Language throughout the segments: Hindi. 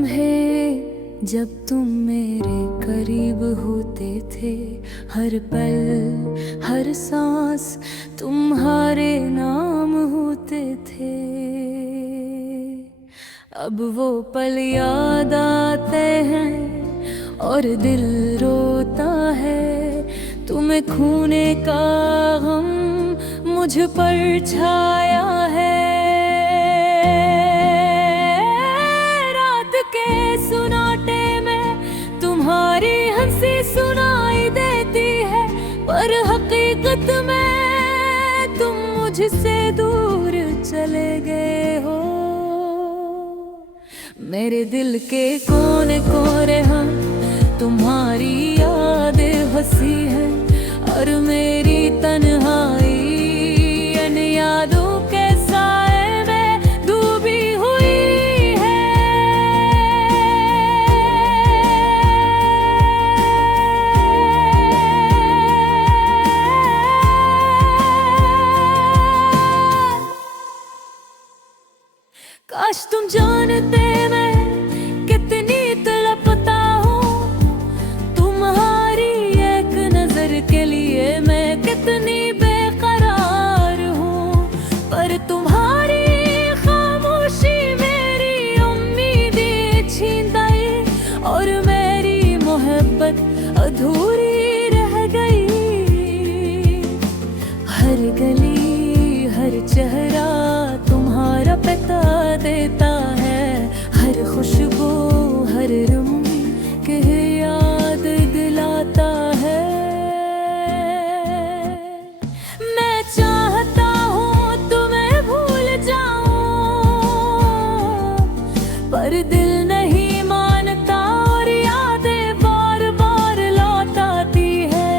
लम्हे जब तुम मेरे करीब होते थे, हर पल हर सांस तुम्हारे नाम होते थे। अब वो पल याद आते हैं और दिल रोता है, तुम्हें खोने का गम मुझ पर छाया है। रात के सुनाटे में तुम्हारी हंसी सुनाई देती है, पर हकीकत में तुम मुझसे दूर चले गए हो। मेरे दिल के कोने कोने हम तुम्हारी यादें हंसी है, और मेरी तन्हाई इन यादों के साए में डूबी हुई है। काश तुम जानते मैं कितनी तड़पता हूँ, तुम्हारी एक नजर के लिए मैं कितनी बेकरार हूँ। पर तुम्हारी खामोशी मेरी उम्मीदें छीन गई, और मेरी मोहब्बत अधूरी रह गई। हर गली हर चेहरा तुम्हारा बता देता है, हर खुशबू हर रंग के याद दिलाता है। मैं चाहता हूँ तुम्हें भूल जाऊं, पर दिल नहीं मानता और यादें बार बार लौट आती है।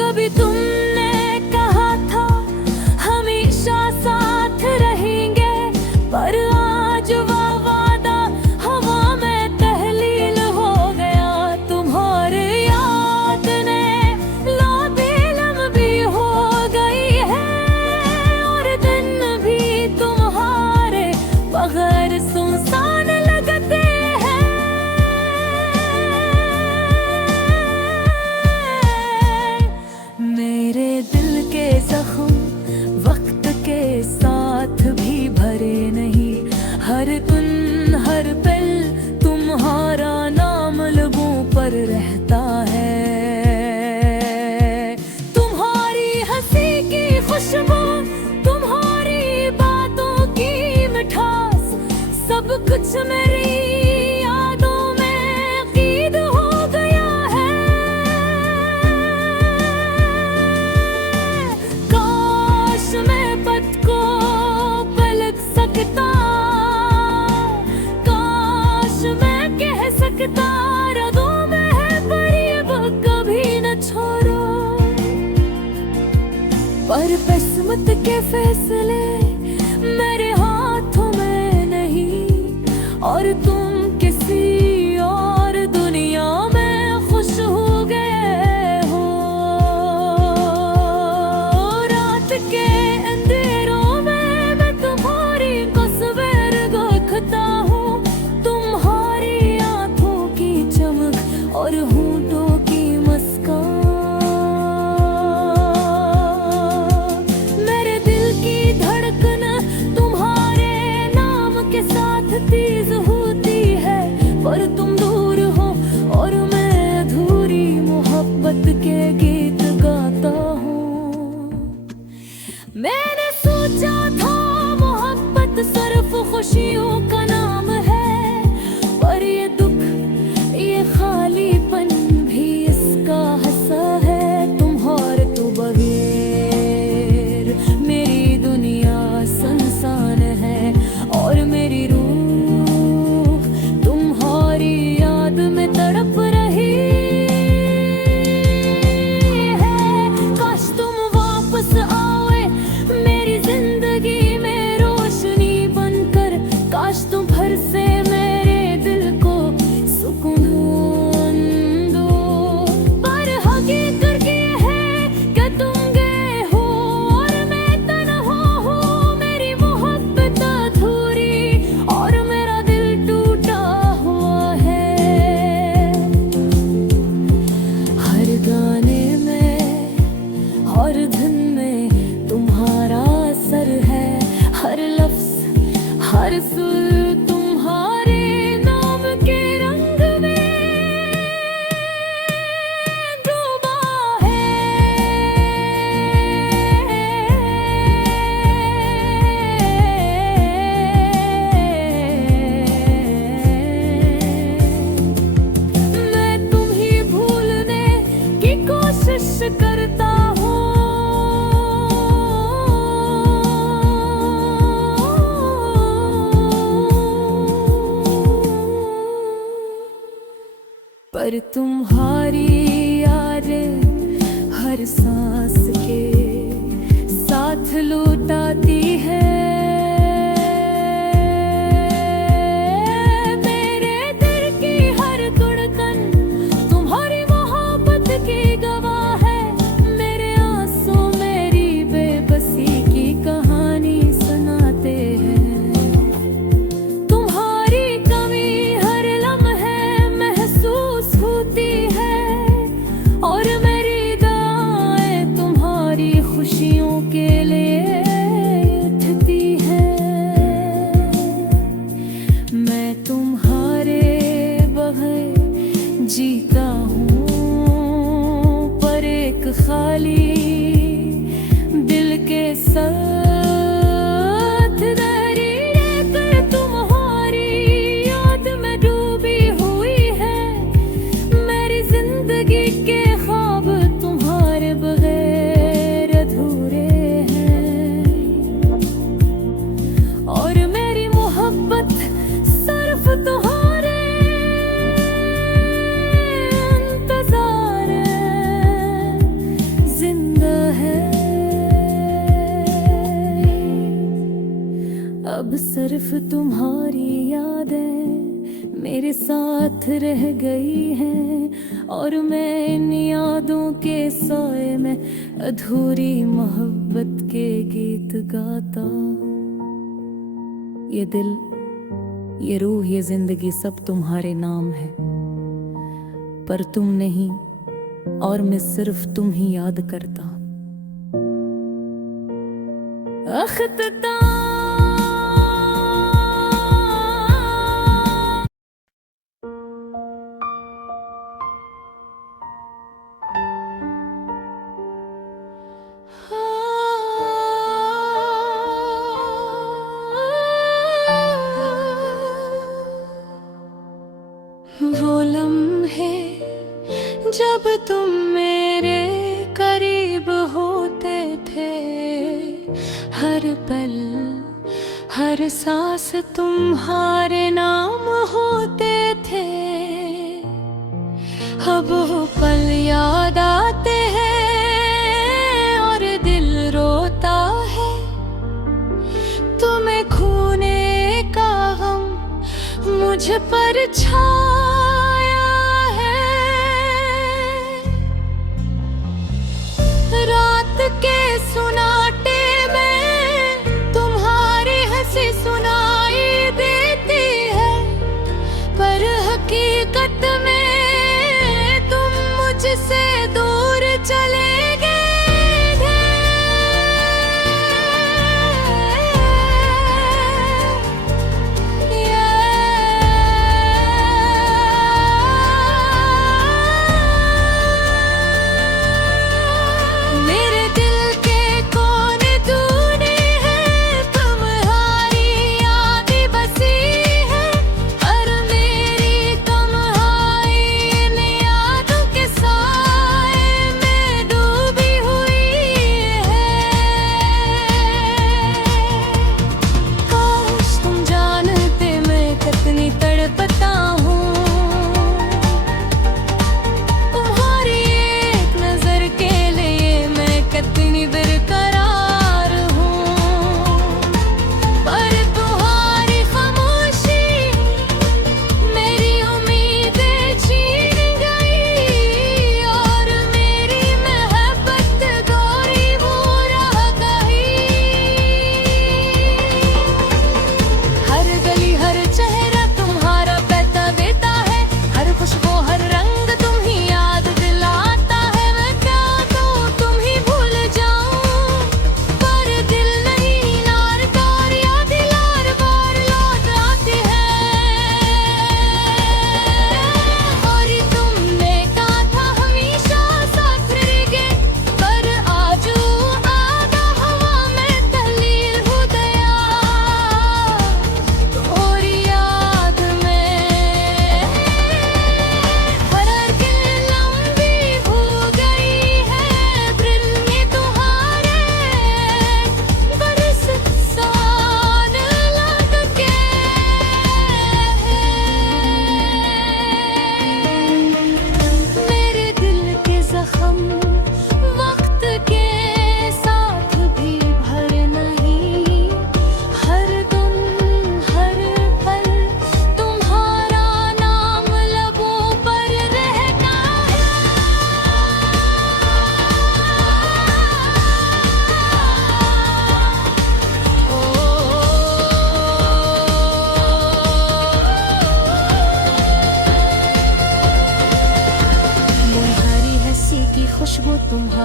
कभी तुमने कहा था हमेशा साथ रहेंगे, पर आज वो वादा हवा में तहलील हो गया। तुम्हारे याद ने लंबी लंबी हो गई है, और दिन भी तुम्हारे बगैर सुनसान लगते हैं। मेरे दिल के जख्म वक्त के साथ भी भरे नहीं, हर दिन हर पल तुम्हारा नाम लबों पर रहता है। तुम्हारी हंसी की खुशबू, तुम्हारी बातों की मिठास, सब कुछ मेरी यादों में कैद हो गया है। काश मैं पथ को पलट सकता, काश मैं कह सकता रगों में है करीब कभी न छोड़ो। पर किस्मत के फैसले मेरे हाथों में नहीं, और तुम किसी और दुनिया में खुश हो गए हो। रात के अंधेरों में मैं तुम्हारी तस्वीर देखता हूँ, तुम्हारी आंखों की चमक और होंठों की मुस्कान। मेरे दिल की धड़कन तुम्हारे नाम के साथ तेज होती है, पर तुम दूर हो और मैं अधूरी मोहब्बत के गीत गाता हूँ। मैंने सोचा था मोहब्बत सिर्फ खुशियों का नाम है, पर ये दुख ये खालीपन भी इसका हिस्सा है। तुम्हारे तो बगैर मेरी दुनिया सुनसान है, और मेरी रूह तुम्हारी याद में तड़प रही है। काश तुम वापस आओ मेरी जिंदगी में रोशनी बनकर, काश तुम पर तुम्हारी यादें हर सांस के साथ लौटाती है। मेरे दिल की हर धड़कन तुम्हारी मोहब्बत की गवाह है। मेरे आंसू मेरी बेबसी की कहानी सुनाते हैं। तुम्हारी कमी हर लम्हे महसूस होती है और मेरी दुआएं तुम्हारी खुशियों के लिए उठती है। मैं तुम्हारे बगैर जीता हूँ, पर एक खाली दिल के साथ दरी रहकर तुम्हारी याद में डूबी हुई है। मेरी जिंदगी के ख्वाब तुम्हारे बगैर अधूरे हैं और मेरी मोहब्बत सिर्फ तुम्हारे इंतजार जिंदा है। अब सिर्फ तुम्हारी यादें मेरे साथ रह गई हैं और मैं इन यादों के साए में अधूरी मोहब्बत के गीत गाता। ये दिल, ये रूह, ये जिंदगी सब तुम्हारे नाम है, पर तुम नहीं और मैं सिर्फ तुम ही याद करता। अख्तार वो लम्हे जब तुम मेरे करीब होते थे, हर पल हर सांस तुम्हारे नाम होते थे। अब वो पल याद आते हैं और दिल रोता है। तुम्हें खोने का गम मुझ पर छाया है। रात के सुनाटे में तुम्हारी हंसी सुनाई देती है, पर हकीकत में तुम मुझसे दूर चले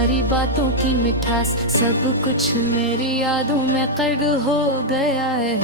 तुम्हारी बातों की मिठास, सब कुछ मेरी यादों में कैद हो गया है।